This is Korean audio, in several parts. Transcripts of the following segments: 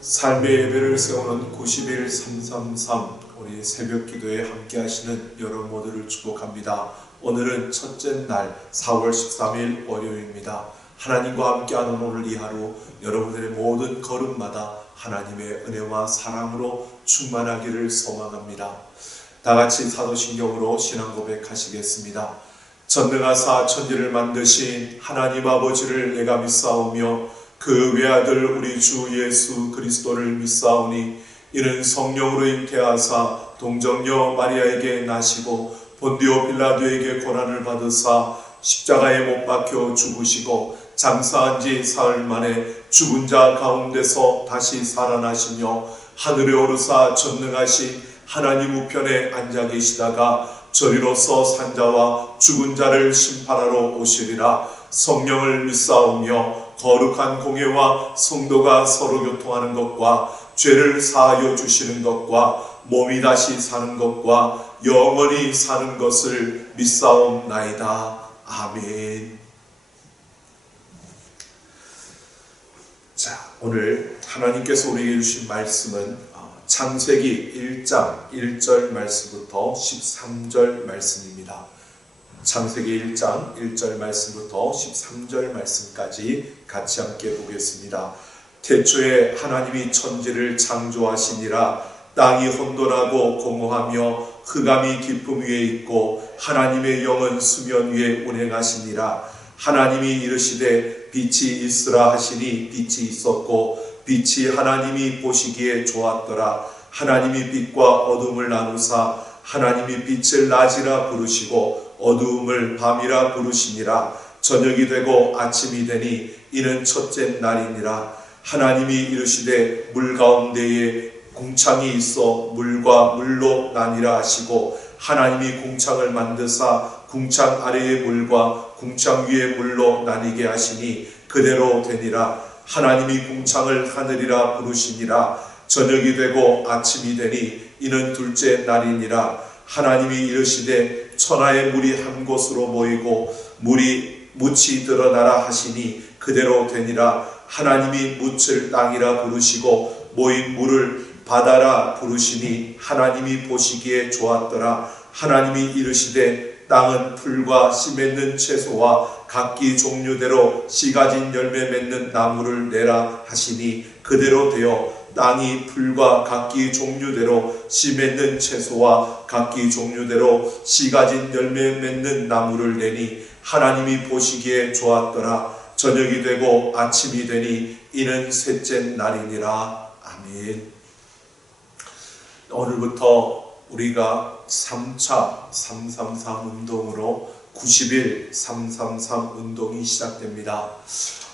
삶의 예배를 세우는 90일 333 우리 새벽 기도에 함께 하시는 여러분 모두를 축복합니다. 오늘은 첫째 날 4월 13일 월요일입니다. 하나님과 함께하는 오늘 이 하루 여러분들의 모든 걸음마다 하나님의 은혜와 사랑으로 충만하기를 소망합니다. 다같이 사도신경으로 신앙 고백하시겠습니다. 전능하사 천지를 만드신 하나님 아버지를 내가 믿사오며 그 외아들 우리 주 예수 그리스도를 믿사오니 이는 성령으로 잉태하사 동정녀 마리아에게 나시고 본디오 빌라도에게 고난을 받으사 십자가에 못 박혀 죽으시고 장사한 지 사흘 만에 죽은 자 가운데서 다시 살아나시며 하늘에 오르사 전능하신 하나님 우편에 앉아 계시다가 저리로서 산자와 죽은 자를 심판하러 오시리라. 성령을 믿사오며 거룩한 공예와 성도가 서로 교통하는 것과 죄를 사하여 주시는 것과 몸이 다시 사는 것과 영원히 사는 것을 믿사옵나이다. 아멘. 자, 오늘 하나님께서 우리에게 주신 말씀은 창세기 1장 1절 말씀부터 13절 말씀입니다. 창세기 1장 1절 말씀부터 13절 말씀까지 같이 함께 보겠습니다. 태초에 하나님이 천지를 창조하시니라. 땅이 혼돈하고 공허하며 흑암이 깊음 위에 있고 하나님의 영은 수면 위에 운행하시니라. 하나님이 이르시되 빛이 있으라 하시니 빛이 있었고 빛이 하나님이 보시기에 좋았더라. 하나님이 빛과 어둠을 나누사 하나님이 빛을 낮이라 부르시고 어두움을 밤이라 부르시니라. 저녁이 되고 아침이 되니 이는 첫째 날이니라. 하나님이 이르시되 물 가운데에 궁창이 있어 물과 물로 나뉘라 하시고 하나님이 궁창을 만드사 궁창 아래의 물과 궁창 위의 물로 나뉘게 하시니 그대로 되니라. 하나님이 궁창을 하늘이라 부르시니라. 저녁이 되고 아침이 되니 이는 둘째 날이니라. 하나님이 이르시되 천하의 물이 한 곳으로 모이고 물이 묻이 드러나라 하시니 그대로 되니라. 하나님이 묻을 땅이라 부르시고 모인 물을 바다라 부르시니 하나님이 보시기에 좋았더라. 하나님이 이르시되 땅은 풀과 씨 맺는 채소와 각기 종류대로 씨 가진 열매 맺는 나무를 내라 하시니 그대로 되어 땅이 풀과 각기 종류대로 씨 맺는 채소와 각기 종류대로 씨 가진 열매 맺는 나무를 내니 하나님이 보시기에 좋았더라. 저녁이 되고 아침이 되니 이는 셋째 날이니라. 아멘. 오늘부터 우리가 3차 333 운동으로 90일 333 운동이 시작됩니다.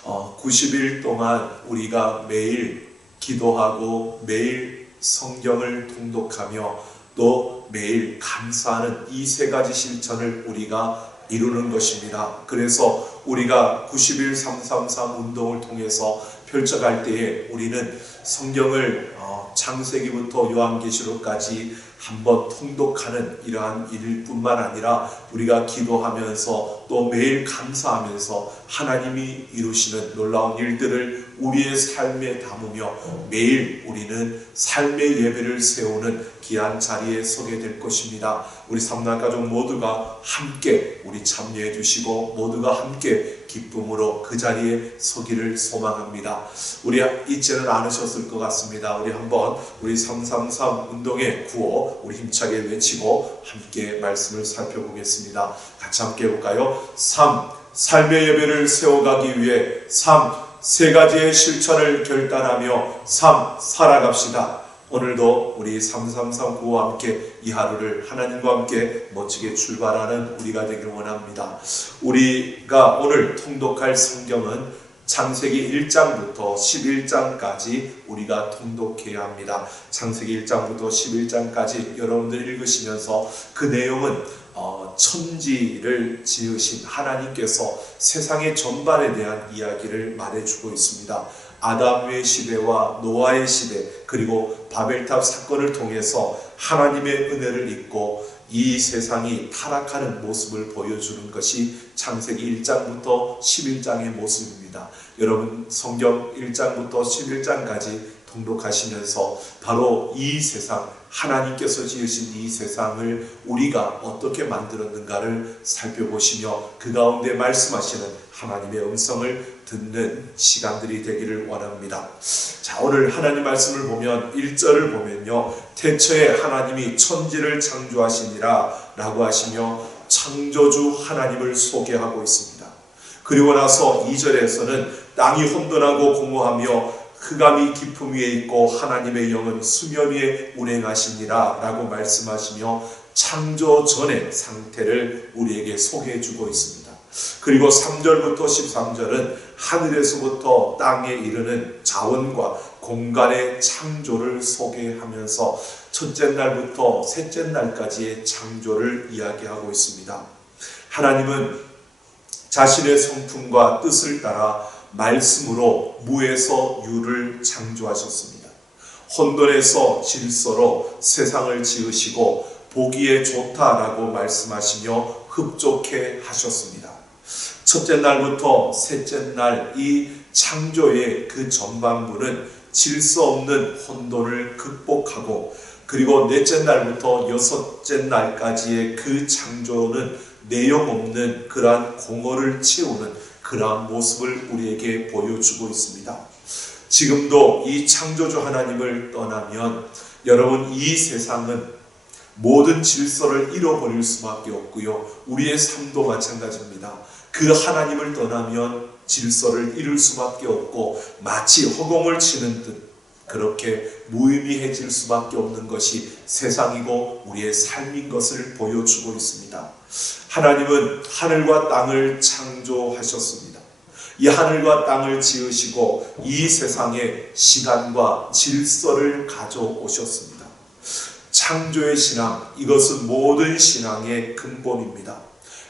90일 동안 우리가 매일 기도하고 매일 성경을 통독하며 또 매일 감사하는 이 세 가지 실천을 우리가 이루는 것입니다. 그래서 우리가 90일 333 운동을 통해서 펼쳐갈 때에 우리는 성경을 창세기부터 요한계시록까지 한번 통독하는 이러한 일뿐만 아니라 우리가 기도하면서 또 매일 감사하면서 하나님이 이루시는 놀라운 일들을 우리의 삶에 담으며 매일 우리는 삶의 예배를 세우는 귀한 자리에 서게 될 것입니다. 우리 삼날가족 모두가 함께 우리 참여해 주시고 모두가 함께 기쁨으로 그 자리에 서기를 소망합니다. 우리 잊지는 않으셨을 것 같습니다. 우리 한번 우리 333 운동의 구호 우리 힘차게 외치고 함께 말씀을 살펴보겠습니다. 같이 함께 해볼까요? 3. 삶의 예배를 세워가기 위해 3. 세 가지의 실천을 결단하며 3. 살아갑시다. 오늘도 우리 333 구호와 함께 이 하루를 하나님과 함께 멋지게 출발하는 우리가 되길 원합니다. 우리가 오늘 통독할 성경은 창세기 1장부터 11장까지 우리가 통독해야 합니다. 창세기 1장부터 11장까지 여러분들 읽으시면서 그 내용은 천지를 지으신 하나님께서 세상의 전반에 대한 이야기를 말해주고 있습니다. 아담의 시대와 노아의 시대, 그리고 바벨탑 사건을 통해서 하나님의 은혜를 입고 이 세상이 타락하는 모습을 보여주는 것이 창세기 1장부터 11장의 모습입니다. 여러분 성경 1장부터 11장까지 통독하시면서 바로 이 세상, 하나님께서 지으신 이 세상을 우리가 어떻게 만들었는가를 살펴보시며 그 가운데 말씀하시는 하나님의 음성을 듣는 시간들이 되기를 원합니다. 자, 오늘 하나님 말씀을 보면 1절을 보면요, 태초에 하나님이 천지를 창조하시니라 라고 하시며 창조주 하나님을 소개하고 있습니다. 그리고 나서 2절에서는 땅이 혼돈하고 공허하며 흑암이 깊음 위에 있고 하나님의 영은 수면 위에 운행하시니라 라고 말씀하시며 창조 전의 상태를 우리에게 소개해 주고 있습니다. 그리고 3절부터 13절은 하늘에서부터 땅에 이르는 자원과 공간의 창조를 소개하면서 첫째 날부터 셋째 날까지의 창조를 이야기하고 있습니다. 하나님은 자신의 성품과 뜻을 따라 말씀으로 무에서 유를 창조하셨습니다. 혼돈에서 질서로 세상을 지으시고 보기에 좋다라고 말씀하시며 흡족해 하셨습니다. 첫째 날부터 셋째 날 이 창조의 그 전반부는 질서 없는 혼돈을 극복하고, 그리고 넷째 날부터 여섯째 날까지의 그 창조는 내용 없는 그러한 공허를 채우는 그러한 모습을 우리에게 보여주고 있습니다. 지금도 이 창조주 하나님을 떠나면 여러분 이 세상은 모든 질서를 잃어버릴 수밖에 없고요, 우리의 삶도 마찬가지입니다. 그 하나님을 떠나면 질서를 잃을 수밖에 없고 마치 허공을 치는 듯 그렇게 무의미해질 수밖에 없는 것이 세상이고 우리의 삶인 것을 보여주고 있습니다. 하나님은 하늘과 땅을 창조하셨습니다. 이 하늘과 땅을 지으시고 이 세상에 시간과 질서를 가져오셨습니다. 창조의 신앙, 이것은 모든 신앙의 근본입니다.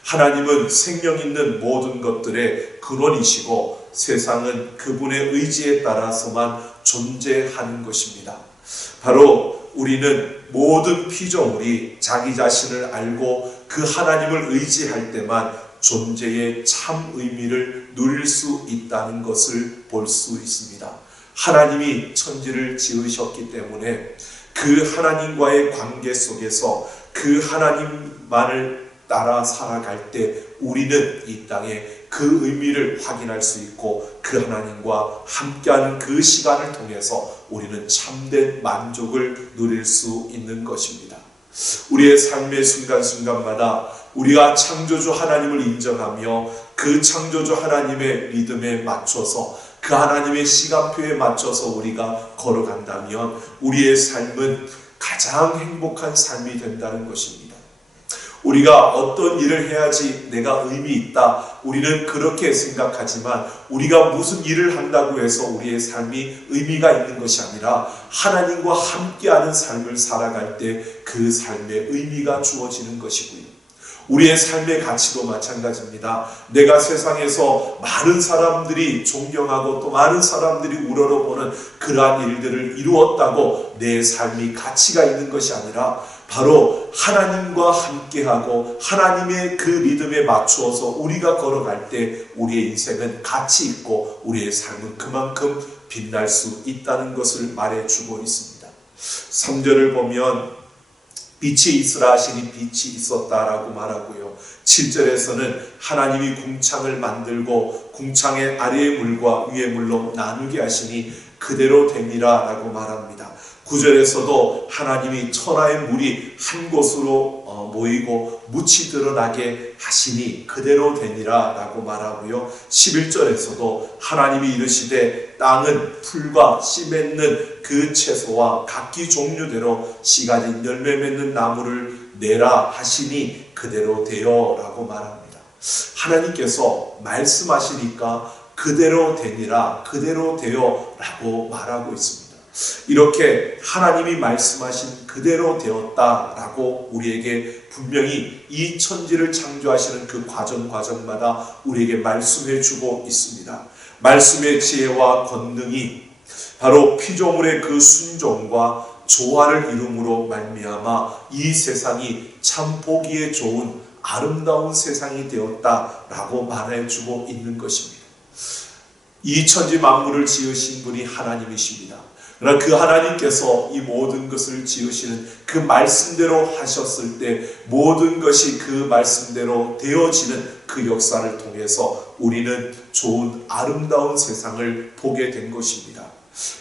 하나님은 생명 있는 모든 것들의 근원이시고 세상은 그분의 의지에 따라서만 존재하는 것입니다. 바로 우리는 모든 피조물이 자기 자신을 알고 그 하나님을 의지할 때만 존재의 참 의미를 누릴 수 있다는 것을 볼 수 있습니다. 하나님이 천지를 지으셨기 때문에 그 하나님과의 관계 속에서 그 하나님만을 따라 살아갈 때 우리는 이 땅에 그 의미를 확인할 수 있고 그 하나님과 함께하는 그 시간을 통해서 우리는 참된 만족을 누릴 수 있는 것입니다. 우리의 삶의 순간순간마다 우리가 창조주 하나님을 인정하며 그 창조주 하나님의 리듬에 맞춰서 그 하나님의 시간표에 맞춰서 우리가 걸어간다면 우리의 삶은 가장 행복한 삶이 된다는 것입니다. 우리가 어떤 일을 해야지 내가 의미 있다, 우리는 그렇게 생각하지만 우리가 무슨 일을 한다고 해서 우리의 삶이 의미가 있는 것이 아니라 하나님과 함께하는 삶을 살아갈 때 그 삶에 의미가 주어지는 것이고요. 우리의 삶의 가치도 마찬가지입니다. 내가 세상에서 많은 사람들이 존경하고 또 많은 사람들이 우러러보는 그러한 일들을 이루었다고 내 삶이 가치가 있는 것이 아니라 바로 하나님과 함께하고 하나님의 그 리듬에 맞추어서 우리가 걸어갈 때 우리의 인생은 가치 있고 우리의 삶은 그만큼 빛날 수 있다는 것을 말해주고 있습니다. 3절을 보면 빛이 있으라 하시니 빛이 있었다라고 말하고요. 7절에서는 하나님이 궁창을 만들고 궁창의 아래의 물과 위의 물로 나누게 하시니 그대로 되니라 라고 말합니다. 9절에서도 하나님이 천하의 물이 한 곳으로 모이고 묻이 드러나게 하시니 그대로 되니라 라고 말하고요. 11절에서도 하나님이 이르시되 땅은 풀과 씨 맺는 그 채소와 각기 종류대로 씨 가진 열매 맺는 나무를 내라 하시니 그대로 되어 라고 말합니다. 하나님께서 말씀하시니까 그대로 되니라, 그대로 되어 라고 말하고 있습니다. 이렇게 하나님이 말씀하신 그대로 되었다라고 우리에게 분명히 이 천지를 창조하시는 그 과정마다 우리에게 말씀해 주고 있습니다. 말씀의 지혜와 권능이 바로 피조물의 그 순종과 조화를 이룸으로 말미암아 이 세상이 참 보기에 좋은 아름다운 세상이 되었다라고 말해주고 있는 것입니다. 이 천지 만물을 지으신 분이 하나님이십니다. 그러나 그 하나님께서 이 모든 것을 지으시는 그 말씀대로 하셨을 때 모든 것이 그 말씀대로 되어지는 그 역사를 통해서 우리는 좋은 아름다운 세상을 보게 된 것입니다.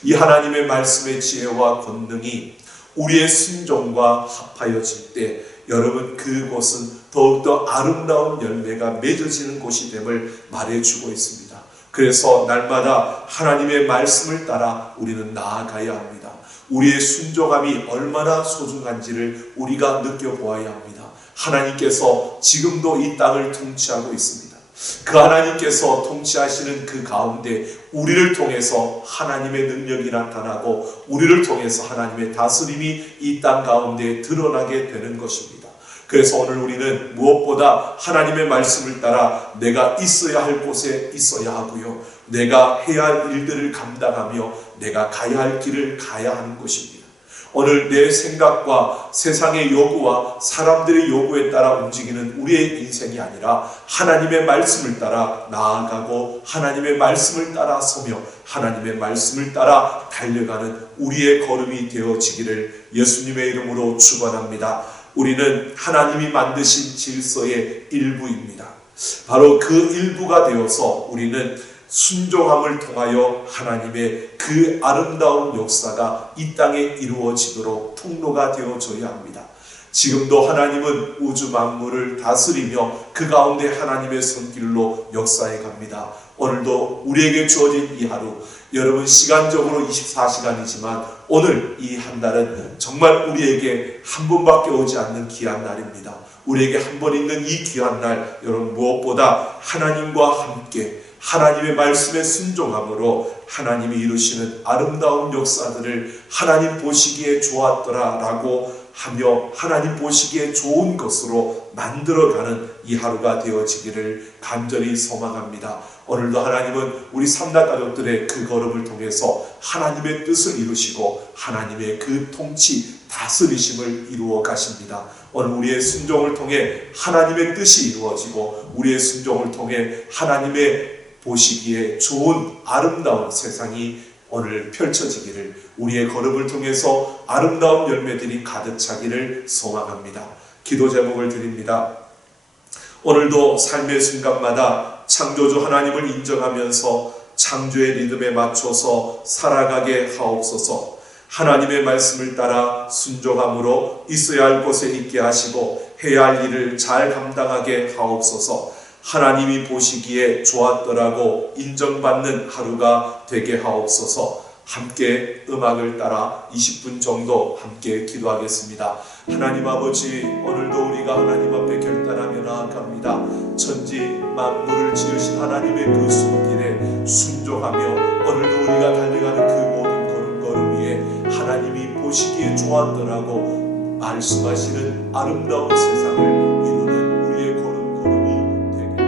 이 하나님의 말씀의 지혜와 권능이 우리의 순종과 합하여질 때 여러분 그곳은 더욱더 아름다운 열매가 맺어지는 곳이 됨을 말해주고 있습니다. 그래서 날마다 하나님의 말씀을 따라 우리는 나아가야 합니다. 우리의 순종함이 얼마나 소중한지를 우리가 느껴보아야 합니다. 하나님께서 지금도 이 땅을 통치하고 있습니다. 그 하나님께서 통치하시는 그 가운데 우리를 통해서 하나님의 능력이 나타나고 우리를 통해서 하나님의 다스림이 이 땅 가운데 드러나게 되는 것입니다. 그래서 오늘 우리는 무엇보다 하나님의 말씀을 따라 내가 있어야 할 곳에 있어야 하고요. 내가 해야 할 일들을 감당하며 내가 가야 할 길을 가야 하는 것입니다. 오늘 내 생각과 세상의 요구와 사람들의 요구에 따라 움직이는 우리의 인생이 아니라 하나님의 말씀을 따라 나아가고 하나님의 말씀을 따라 서며 하나님의 말씀을 따라 달려가는 우리의 걸음이 되어지기를 예수님의 이름으로 축원합니다. 우리는 하나님이 만드신 질서의 일부입니다. 바로 그 일부가 되어서 우리는 순종함을 통하여 하나님의 그 아름다운 역사가 이 땅에 이루어지도록 통로가 되어져야 합니다. 지금도 하나님은 우주 만물을 다스리며 그 가운데 하나님의 손길로 역사해 갑니다. 오늘도 우리에게 주어진 이 하루, 여러분 시간적으로 24시간이지만 오늘 이 한 달은 정말 우리에게 한 번밖에 오지 않는 귀한 날입니다. 우리에게 한 번 있는 이 귀한 날, 여러분 무엇보다 하나님과 함께 하나님의 말씀에 순종함으로 하나님이 이루시는 아름다운 역사들을 하나님 보시기에 좋았더라라고 하며 하나님 보시기에 좋은 것으로 만들어가는 이 하루가 되어지기를 간절히 소망합니다. 오늘도 하나님은 우리 삼다 가족들의 그 걸음을 통해서 하나님의 뜻을 이루시고 하나님의 그 통치, 다스리심을 이루어 가십니다. 오늘 우리의 순종을 통해 하나님의 뜻이 이루어지고 우리의 순종을 통해 하나님의 보시기에 좋은 아름다운 세상이 오늘 펼쳐지기를, 우리의 걸음을 통해서 아름다운 열매들이 가득 차기를 소망합니다. 기도 제목을 드립니다. 오늘도 삶의 순간마다 창조주 하나님을 인정하면서 창조의 리듬에 맞춰서 살아가게 하옵소서. 하나님의 말씀을 따라 순종함으로 있어야 할 곳에 있게 하시고 해야 할 일을 잘 감당하게 하옵소서. 하나님이 보시기에 좋았더라고 인정받는 하루가 되게 하옵소서. 함께 음악을 따라 20분 정도 함께 기도하겠습니다. 하나님 아버지, 오늘도 우리가 하나님 앞에 결단하며 나아갑니다. 천지 만물을 지으신 하나님의 그 손길에 순종하며 오늘도 우리가 달려가는 그 모든 걸음 위에 하나님이 보시기에 좋았더라고 말씀하시는 아름다운 세상을 이루는 우리의 걸음이 되게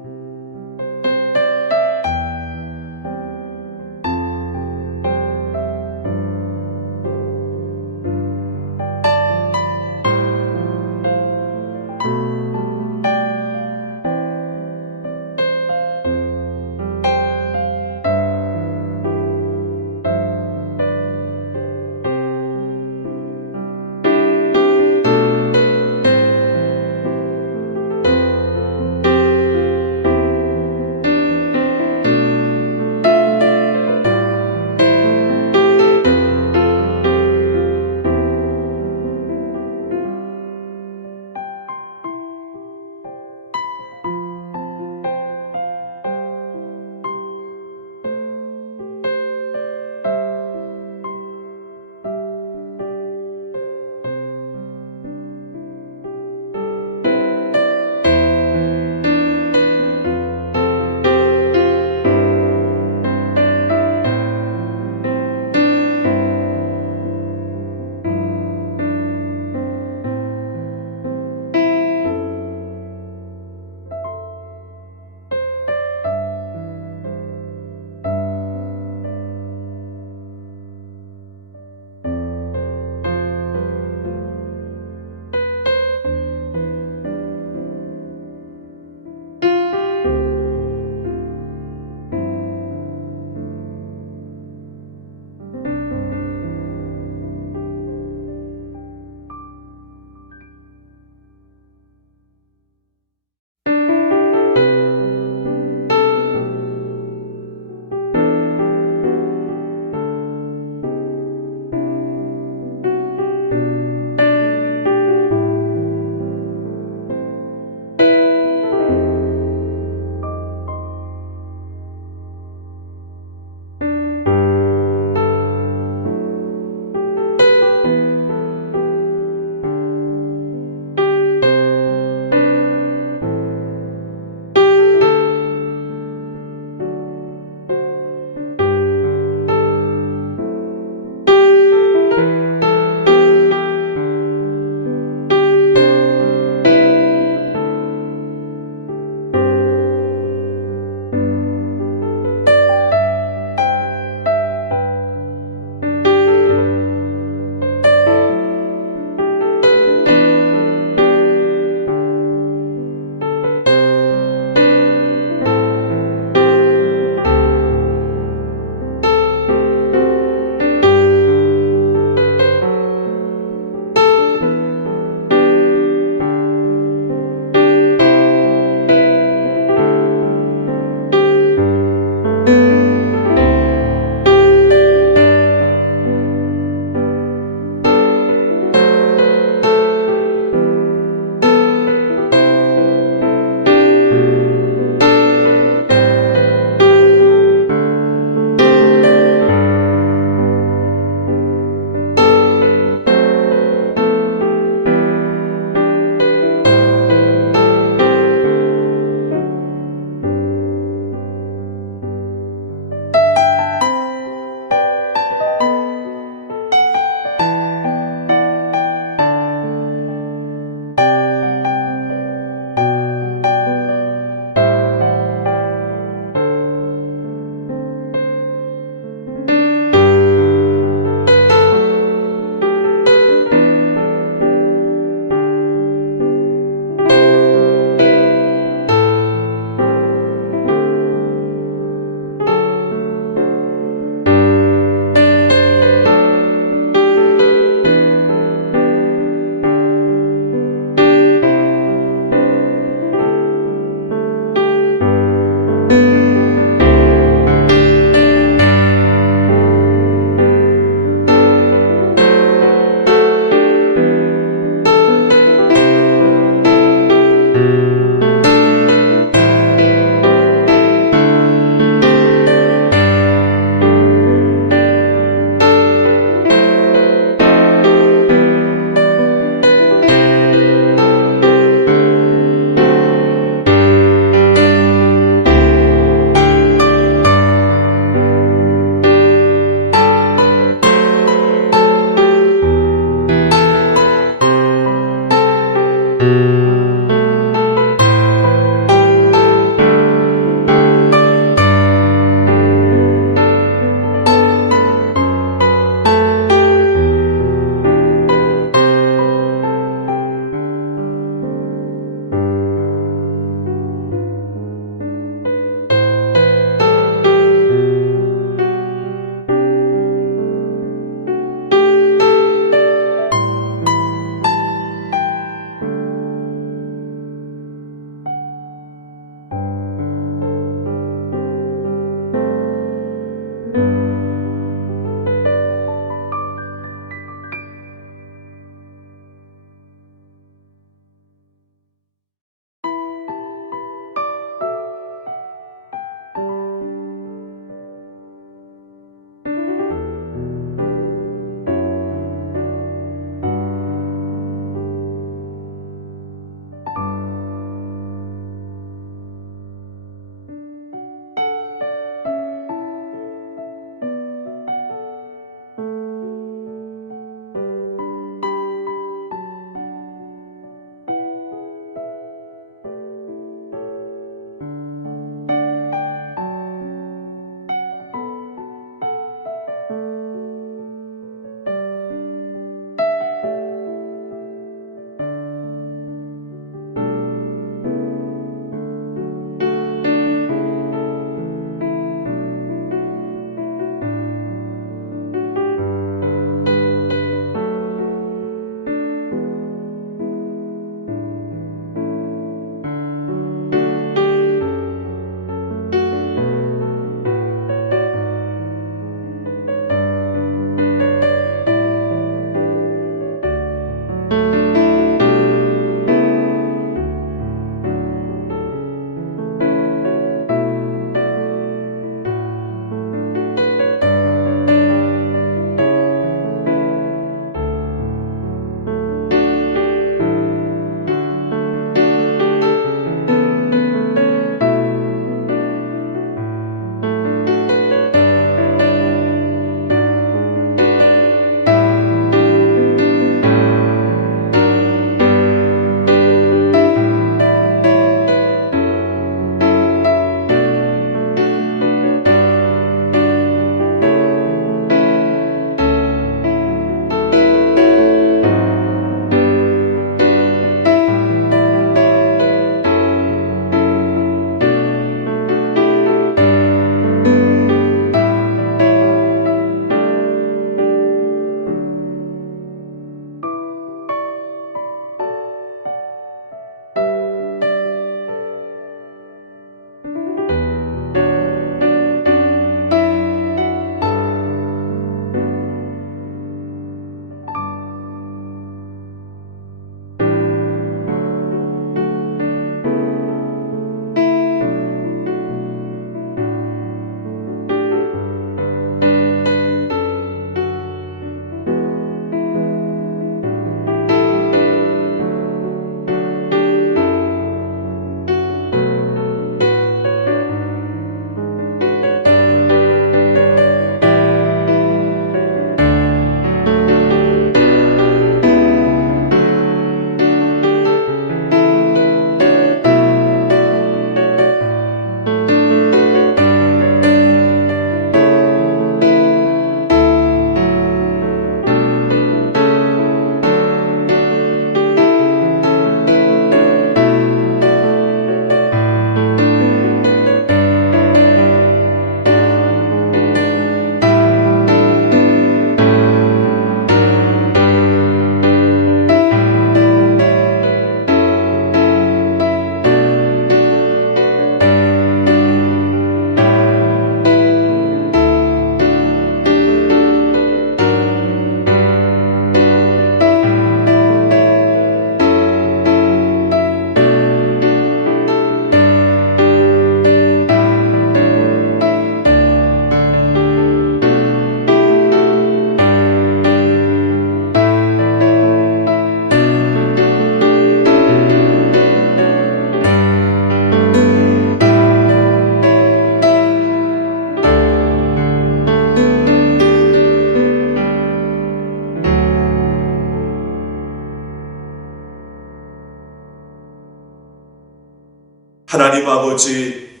하나님 아버지,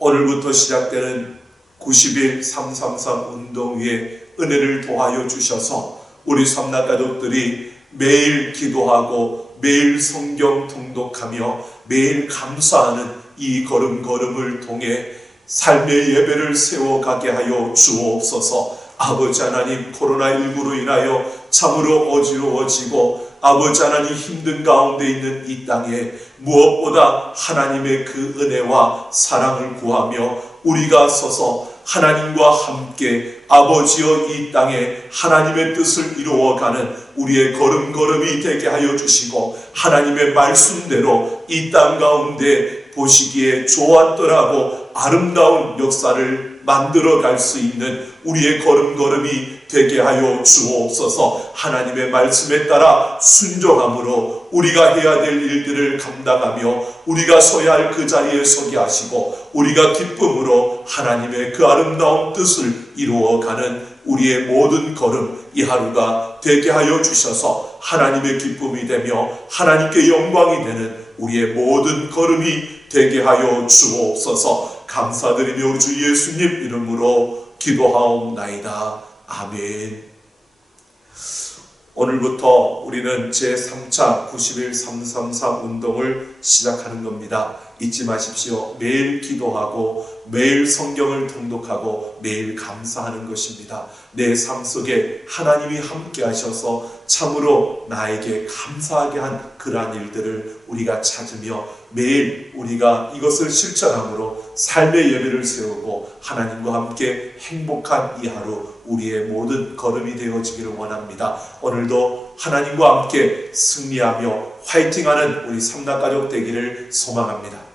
오늘부터 시작되는 90일 333 운동 위에 은혜를 도하여 주셔서 우리 삼락 가족들이 매일 기도하고 매일 성경 통독하며 매일 감사하는 이 걸음걸음을 통해 삶의 예배를 세워가게 하여 주옵소서. 아버지 하나님, 코로나19로 인하여 참으로 어지러워지고 아버지 하나님 힘든 가운데 있는 이 땅에 무엇보다 하나님의 그 은혜와 사랑을 구하며 우리가 서서 하나님과 함께 아버지여 이 땅에 하나님의 뜻을 이루어가는 우리의 걸음걸음이 되게 하여 주시고 하나님의 말씀대로 이 땅 가운데 보시기에 좋았더라고 아름다운 역사를 만들어갈 수 있는 우리의 걸음걸음이 되게 하여 주옵소서. 하나님의 말씀에 따라 순종함으로 우리가 해야 될 일들을 감당하며 우리가 서야 할 그 자리에 서게 하시고 우리가 기쁨으로 하나님의 그 아름다운 뜻을 이루어가는 우리의 모든 걸음 이 하루가 되게 하여 주셔서 하나님의 기쁨이 되며 하나님께 영광이 되는 우리의 모든 걸음이 되게 하여 주옵소서. 감사드리며 우리 주 예수님 이름으로 기도하옵나이다. 아멘. 오늘부터 우리는 제3차 90일 333 운동을 시작하는 겁니다. 잊지 마십시오. 매일 기도하고 매일 성경을 통독하고 매일 감사하는 것입니다. 내 삶 속에 하나님이 함께 하셔서 참으로 나에게 감사하게 한 그러한 일들을 우리가 찾으며 매일 우리가 이것을 실천함으로 삶의 예배를 세우고 하나님과 함께 행복한 이 하루 우리의 모든 걸음이 되어지기를 원합니다. 오늘도 하나님과 함께 승리하며 화이팅하는 우리 삼락가족 되기를 소망합니다.